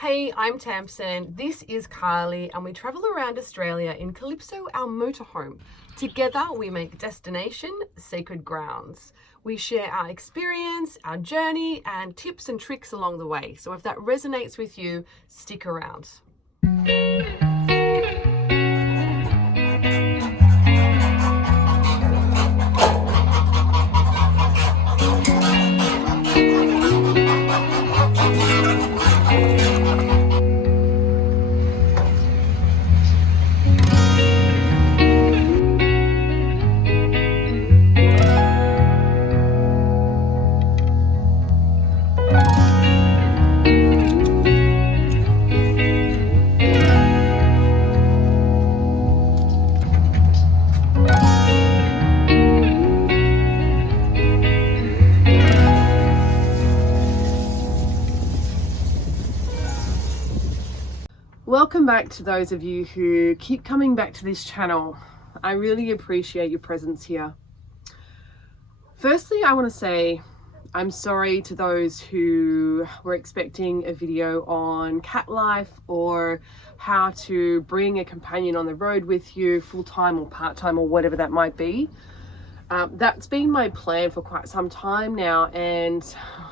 Hey, I'm Tamsun. This is Carly, and we travel around Australia in Kalypso, our motorhome. Together, we make Destination Sacred Grounds. We share our experience, our journey, and tips and tricks along the way. So if that resonates with you, stick around. Welcome back to those of you who keep coming back to this channel. I really appreciate your presence here. Firstly, I want to say I'm sorry to those who were expecting a video on cat life or how to bring a companion on the road with you full-time or part-time or whatever that might be. That's been my plan for quite some time now, and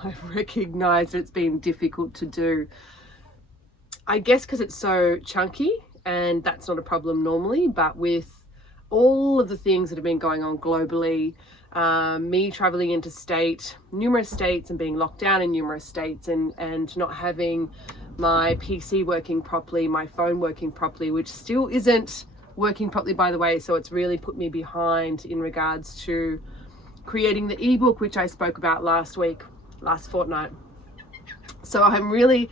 I've recognized it's been difficult to do. I guess because it's so chunky, and that's not a problem normally, but with all of the things that have been going on globally, me traveling interstate, numerous states, and being locked down in numerous states, and not having my PC working properly, my phone working properly, which still isn't working properly, by the way, so it's really put me behind in regards to creating the ebook, which I spoke about last fortnight. So I'm really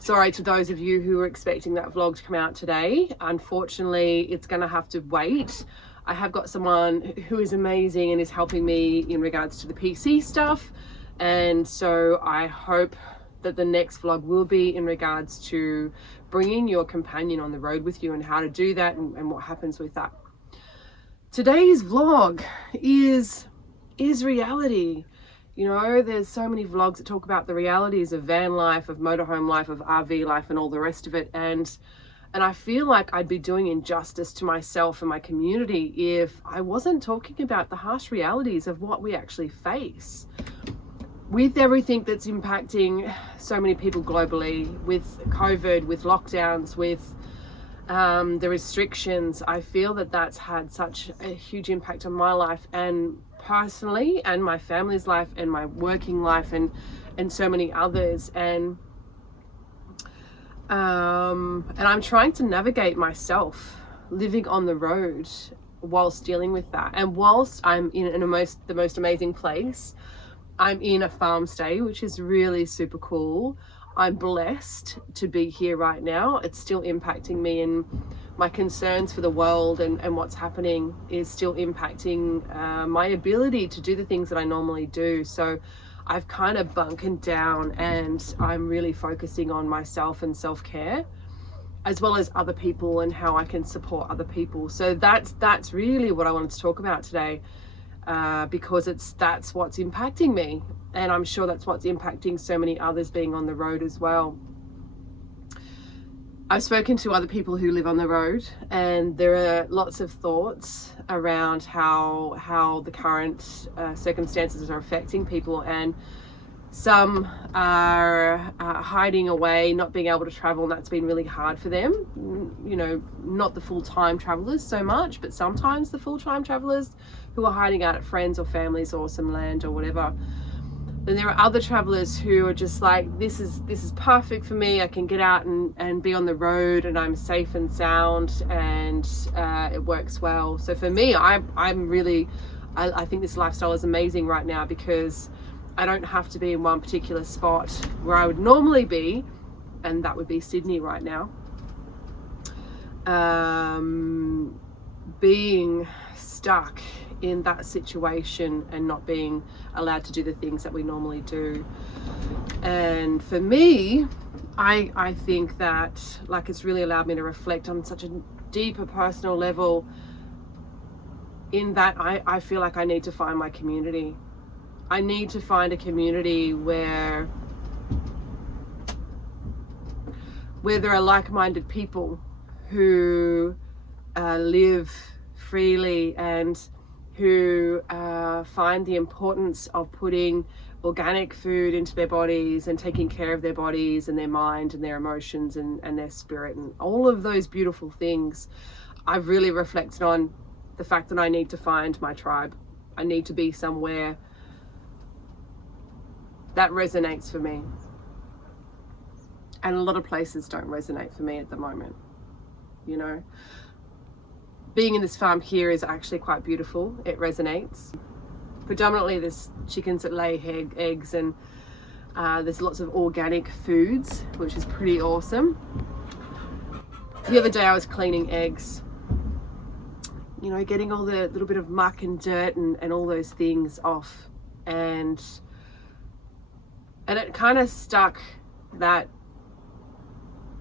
sorry to those of you who were expecting that vlog to come out today. Unfortunately, it's going to have to wait. I have got someone who is amazing and is helping me in regards to the PC stuff. And so I hope that the next vlog will be in regards to bringing your companion on the road with you and how to do that and what happens with that. Today's vlog is reality. You know, there's so many vlogs that talk about the realities of van life, of motorhome life, of RV life, and all the rest of it. And I feel like I'd be doing injustice to myself and my community if I wasn't talking about the harsh realities of what we actually face. With everything that's impacting so many people globally, with COVID, with lockdowns, with the restrictions, I feel that that's had such a huge impact on my life and personally, and my family's life, and my working life, and so many others. And I'm trying to navigate myself living on the road whilst dealing with that. And whilst I'm in the most amazing place, I'm in a farm stay, which is really super cool. I'm blessed to be here right now. It's still impacting me, and my concerns for the world and what's happening is still impacting my ability to do the things that I normally do. So I've kind of bunkered down, and I'm really focusing on myself and self-care, as well as other people and how I can support other people. So that's really what I wanted to talk about today, because that's what's impacting me. And I'm sure that's what's impacting so many others being on the road as well. I've spoken to other people who live on the road, and there are lots of thoughts around how the current circumstances are affecting people, and some are hiding away, not being able to travel, and that's been really hard for them. You know, not the full-time travelers so much, but sometimes the full-time travelers who are hiding out at friends or families or some land or whatever. Then there are other travelers who are just like, this is perfect for me. I can get out and be on the road, and I'm safe and sound, and it works well. So for me, I think this lifestyle is amazing right now, because I don't have to be in one particular spot where I would normally be, and that would be Sydney right now. Being stuck in that situation and not being allowed to do the things that we normally do. And for me, I think that, like, it's really allowed me to reflect on such a deeper personal level, in that I feel like I need to find my community. I need to find a community where where there are like-minded people who live freely and who find the importance of putting organic food into their bodies and taking care of their bodies and their mind and their emotions and their spirit and all of those beautiful things. I've really reflected on the fact that I need to find my tribe. I need to be somewhere that resonates for me. And a lot of places don't resonate for me at the moment. You know, being in this farm here is actually quite beautiful. It resonates. Predominantly there's chickens that lay eggs, and there's lots of organic foods, which is pretty awesome. The other day I was cleaning eggs, you know, getting all the little bit of muck and dirt and all those things off, and it kind of stuck that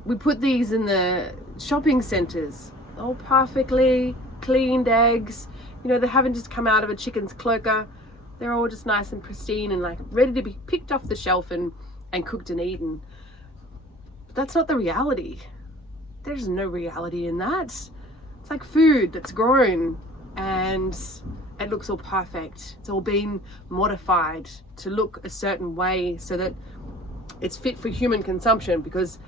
we put these in the shopping centres, all perfectly cleaned eggs, you know, they haven't just come out of a chicken's cloaker. They're all just nice and pristine and like ready to be picked off the shelf and cooked and eaten. But that's not the reality. There's no reality in that. It's like food that's grown and it looks all perfect. It's all been modified to look a certain way so that it's fit for human consumption, because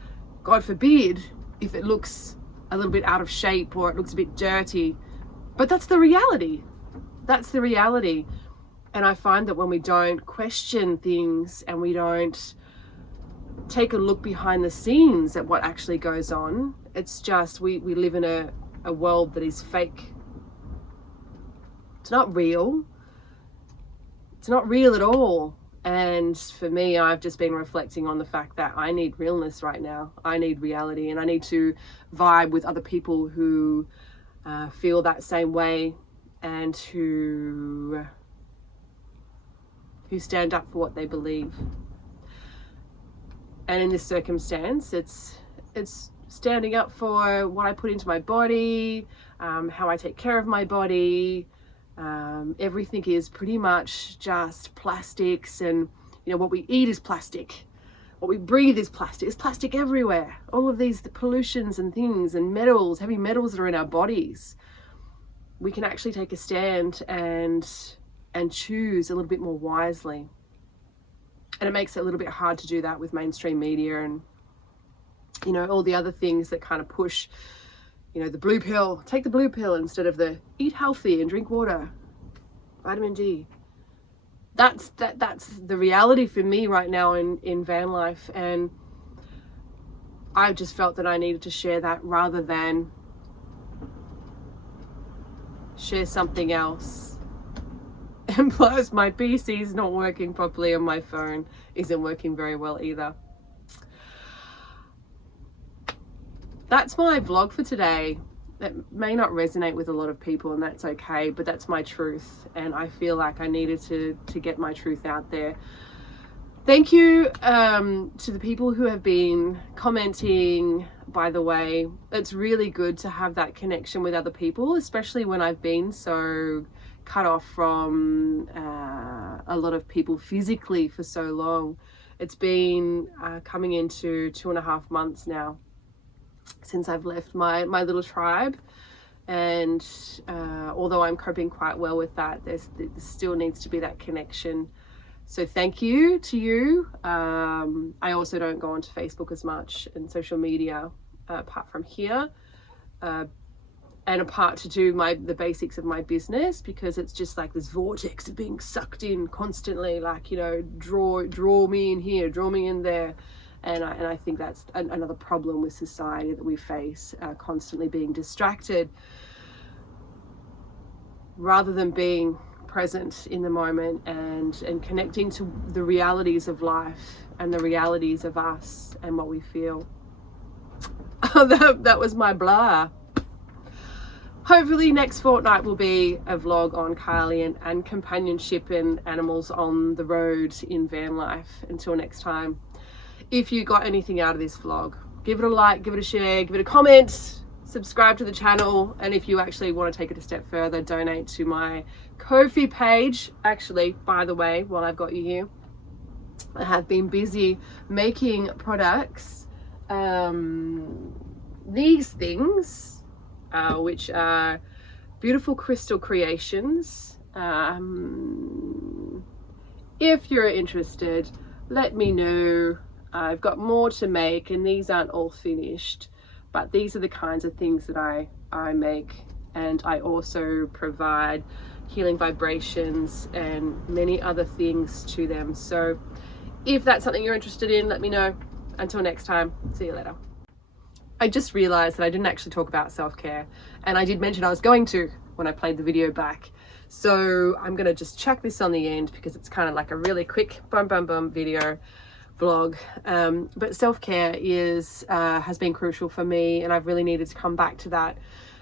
God forbid if it looks a little bit out of shape or it looks a bit dirty. But that's the reality. That's the reality. And I find that when we don't question things and we don't take a look behind the scenes at what actually goes on, it's just we live in a world that is fake. It's not real. It's not real at all. And for me, I've just been reflecting on the fact that I need realness right now. I need reality, and I need to vibe with other people who feel that same way and who stand up for what they believe. And in this circumstance, it's standing up for what I put into my body, how I take care of my body. Everything is pretty much just plastics, and you know, what we eat is plastic, what we breathe is plastic. There's plastic everywhere. All of these pollutions and things and metals, heavy metals that are in our bodies. We can actually take a stand and choose a little bit more wisely. And it makes it a little bit hard to do that with mainstream media and, you know, all the other things that kind of push, you know, the blue pill. Take the blue pill instead of the eat healthy and drink water, vitamin D. That's the reality for me right now in van life. And I just felt that I needed to share that rather than share something else. And plus my PC is not working properly and my phone isn't working very well either. That's my vlog for today. That may not resonate with a lot of people, and that's okay, but that's my truth, and I feel like I needed to get my truth out there. Thank you to the people who have been commenting, by the way. It's really good to have that connection with other people, especially when I've been so cut off from a lot of people physically for so long. It's been coming into 2.5 months now since I've left my little tribe, and although I'm coping quite well with that, there still needs to be that connection. So thank you to you. I also don't go onto Facebook as much and social media apart from here, and apart to do the basics of my business, because it's just like this vortex of being sucked in constantly, like, you know, draw me in here, draw me in there. And I think that's another problem with society that we face, constantly being distracted rather than being present in the moment and connecting to the realities of life and the realities of us and what we feel. That was my blah. Hopefully next fortnight will be a vlog on Kylie and companionship and animals on the road in van life. Until next time. If you got anything out of this vlog, give it a like, give it a share, give it a comment, subscribe to the channel, and if you actually want to take it a step further, donate to my Ko-fi page. Actually, by the way, while I've got you here, I have been busy making products these things, which are beautiful crystal creations. If you're interested, let me know. I've got more to make, and these aren't all finished, but these are the kinds of things that I make, and I also provide healing vibrations and many other things to them. So if that's something you're interested in, let me know. Until next time, see you later. I just realized that I didn't actually talk about self-care, and I did mention I was going to when I played the video back. So I'm gonna just chuck this on the end because it's kind of like a really quick boom video vlog. But self-care has been crucial for me, and I've really needed to come back to that.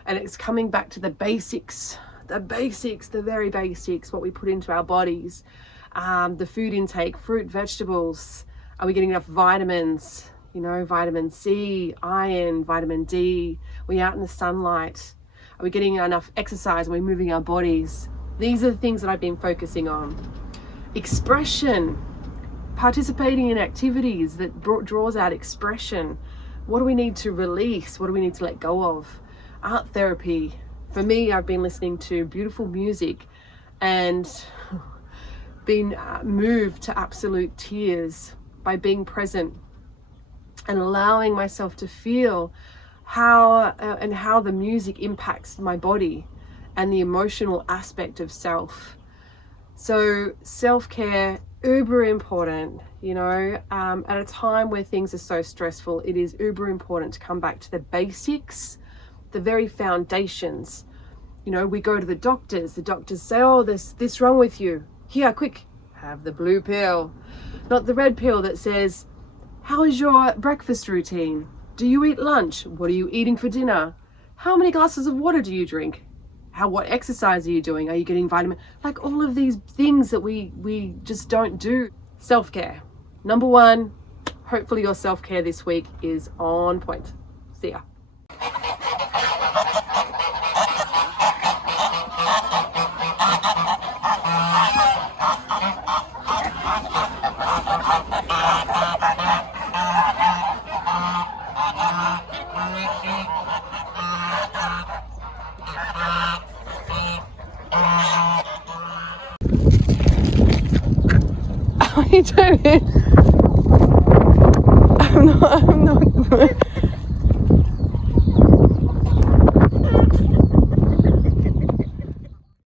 And it's coming back to the basics, the very basics, what we put into our bodies, the food intake, fruit, vegetables. Are we getting enough vitamins? You know, vitamin C, iron, vitamin D. Are we out in the sunlight? Are we getting enough exercise? Are we moving our bodies? These are the things that I've been focusing on. Expression, participating in activities that draws out expression. What do we need to release? What do we need to let go of? Art therapy. For me, I've been listening to beautiful music and been moved to absolute tears by being present and allowing myself to feel how the music impacts my body and the emotional aspect of self. So self-care, uber important, you know, at a time where things are so stressful, it is uber important to come back to the basics, the very foundations. You know, we go to the doctors say, oh, there's this wrong with you. Here, quick, have the blue pill, not the red pill that says, how is your breakfast routine? Do you eat lunch? What are you eating for dinner? How many glasses of water do you drink? What exercise are you doing? Are you getting vitamin? Like all of these things that we just don't do. Self-care. Number one, hopefully your self-care this week is on point. See ya. What are you doing? I'm not